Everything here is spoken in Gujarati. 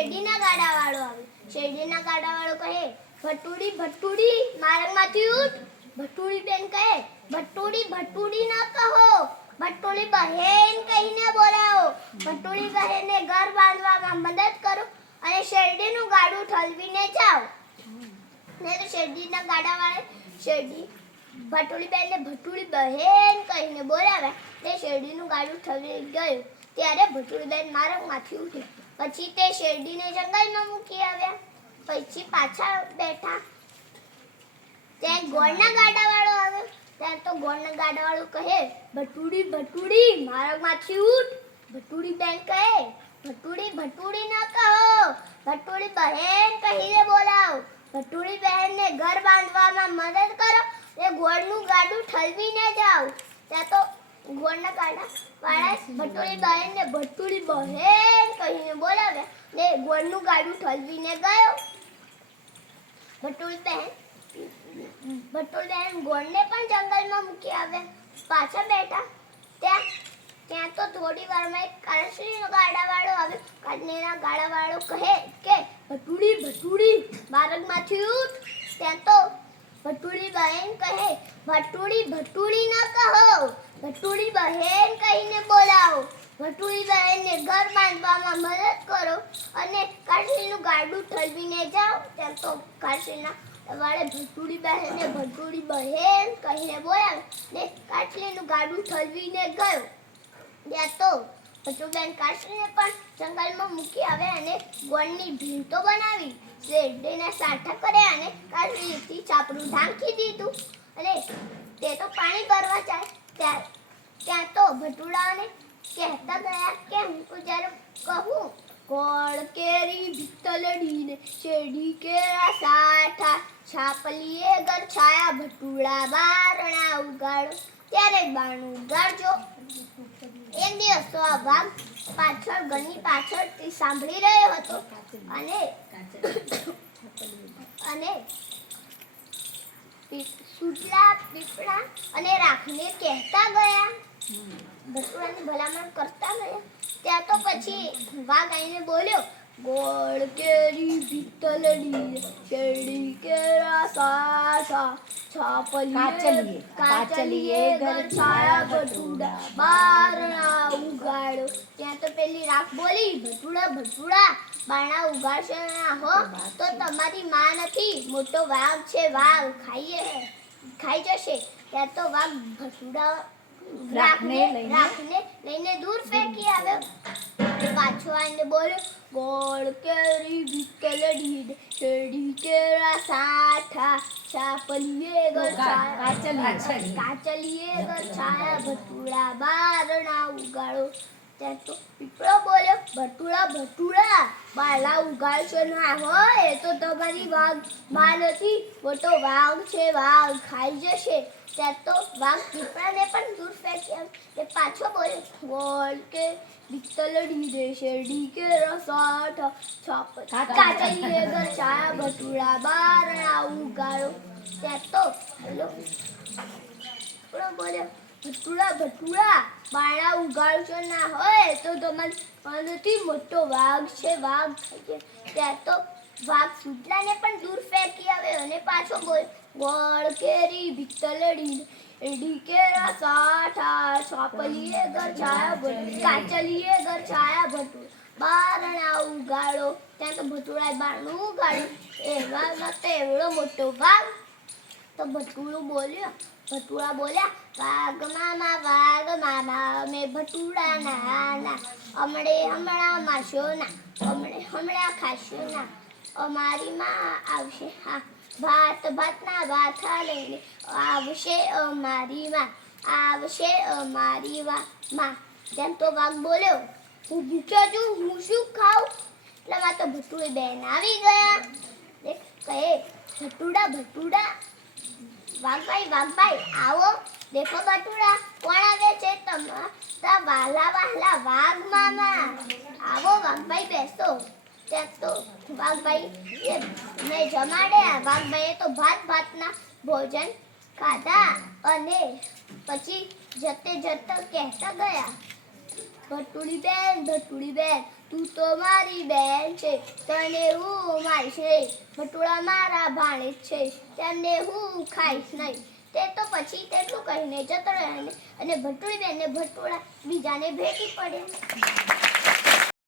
શેરડીના ગાડાવાળો આવે. શેરડીના ગાડાવાળો કહે, ભટુડી ભટુડી માર્ગમાંથી ઉઠ. ભટુડી બેન કહે, ભટુડી ભટુડી ન કહો, ભટુડી બહેન કહીને બોલાવો. ભટુડી બહેનને ઘર બાંધવામાં મદદ કરો અને શેરડીનું ગાડું ઠલવીને જાઓ. ને તો શેરડીના ગાડાવાળે શેરડી ભટુડી બેનને ભટુડી બહેન કહીને બોલાવ્યા. તે શેરડીનું ગાડું ઠલવી ગયું. ત્યારે ભટુડી બેન માર્ગમાંથી ઉઠી. પછી તે શેરડીને જંગલમાં મૂકી આવ્યા. પછી પાછા બેઠા. ત્યાં ગોળના ગાડાવાળો આવ્યો. ત્યાં તો ગોળના ગાડાવાળો કહે, ભટુડી ભટુડી માર્ગમાંથી ઉઠ. ભટુડી બેન કહે, ભટુડી ભટુડી ન કહો, ભટુડી બહેન કહીને બોલાવો. ભટુડી બહેનને ઘર બાંધવામાં મદદ કરો એ ગોળનું ગાડું ઠલવીને જાઓ. ત્યાં તો ગોળના ગાડાવાળા ભટુડી બહેનને ભટુડી બહેન કહીને બોલાવ્યા ને ગોળનું ગાડું ઠલવીને ગયો. ભટુડી બહેન ગોળને પણ જંગલમાં મૂકી આવ્યા. પાછા બેઠા. ત્યાં તો થોડી વારમાં એક કાચલીનો ગાડાવાળો આવ્યો. કાચલીના ગાડાવાળો કહે કે ભટુડી ભટુડી માર્ગમાંથી ઉઠ. ત્યાં તો ભટુડી બહેન કહે, ભટુડી ભટુડી ન કહો, ભટુડી બહેન કહીને બોલાવો. ભટુડી બહેનને ઘર બાંધવામાં મદદ કરો અને કાચલીનું ગાડું ઠલવીને જાઓ. ત્યાં તો કાચલીના વાળે ભટુડી બહેનને ભટુડી બહેન કહીને બોલાવે ને કાચલીનું ગાડું ઠલવીને ગયો. ત્યાં તો ભટુડી બેન કાચલીને પણ જંગલમાં મૂકી આવ્યા અને ગોળની ભીંતો બનાવી. શેરડીને સાઠા કર્યા અને કાચલીથી ચાપડું ઢાંકી દીધું અને તે તો પાણી ભરવા જાય. ત્યાં તો ભટુડાને કહેતા ગયા કે હું જ્યારે કહું, ગોળ કેરી ભીતલડીને શેરડી કેરા સાઠા, છાપલીએ ઘર છાયા ભટુડા બારણા ઉગાડો. ત્યારે બારણું ઉગાડજો. એક દિવસ તો આ વાઘ પાછળ ઘરની પાછળથી સાંભળી રહ્યો હતો અને સુટલા પીપળા અને રાખને કહેતા ગયા, ભટુડાની ભલામણ કરતા ગયા. ત્યાં તો પછી વાઘ આવીને બોલ્યો, ગોળ કેરી ભીતલડી શેરડી કેરા સાઠા, કાચલીએ ઘર છાયા ભટુડા બારણા ઉગાડો. ત્યાં તો પેલી રાખ બોલી, ભટુડા ભટુડા બારણા ઉગાડશે ના હો તો તમારી માં નથી, મોટો વાઘ છે, વાઘ ખાઈ જશે. ત્યાં તો વાઘ ભટુડા રાખને લઈને દૂર ફેંકી આવ્યો. પાછો આવીને બોલ્યો, ગોળ કેરી ભીતલડી શેરડી કેરા સાઠા, છાપલીએ ઘર કાચલીએ ઘર છાયા ભટુડા બારણા ઉગાડો. ત્યાં તો પીપળો બોલ્યો, ભટુડા ભટુડા બારણા ઉગાડશો ના હોય એ તો તમારી વાઘ માં નથી, મોટો વાઘ છે, વાઘ ખાઈ જશે. ત્યાં તો વાઘ પીપળાને પણ દૂર ફેંકી તે પાછો બોલ્યો, ગોળ કે ભીતલડી રે શેરડી કે રસાઠા, કાચલીએ ઘર છાયા ભટુડા બારણા ઉગાડો. ત્યાં તો બોલ્યો, ભટુડા ભટુડા બારણા ઉગાડશો ના હોય તો તમારી નથી, મોટો વાઘ છે, વાઘ ખાઈ. ત્યાં તો વાઘ સુટલાને પણ દૂર ફેંકી આવ્યો અને પાછો બોલ્યો, ગોળ કેરી ભીતલડી શેરડી કેરા સાઠા, છાપલીએ ઘર છાયા કાચલીએ ઘર છાયા ભટુડા બારણા ઉગાડો. ત્યાં તો ભટુડાએ બારણું ઉગાડ્યું. એવામાં તો એવડો મોટો વાઘ. તો ભટુડા બોલ્યા, વાઘ મામા અમે ભટુડા નાના, હમણાં મારશો ના, હમણાં ખાશો ના, અમારી માં આવશે, હા ભાતના વાથા લઈને આવશે અમારી માં. તેમ તો વાઘ બોલ્યો, હું ભૂખ્યો છું, હું શું ખાઉં? એટલામાં તો ભટુડી બેન આવી ગયા. કહે, ભટુડા વાઘભાઈ આવો, દેખો ભટુડા કોણ આવે છે? તમારા વાલા વાઘ મામા. આવો વાઘભાઈ બેસો. ત્યાં તો વાઘભાઈ મેં જમાડ્યા. વાઘભાઈએ તો ભાતના ભોજન ખાધા અને પછી જતે કહેતા ગયા, ભટુડી બેન તું તો મારી બેન છે તને હું મારીશ નહીં, ભટુડા મારા ભાણેજ છે તેમને હું ખાઈશ નહીં. તે તો પછી તેટલું કહીને જતો રહ્યો અને ભટુડી બેનને ભટુડા બીજાને ભેટી પડ્યા.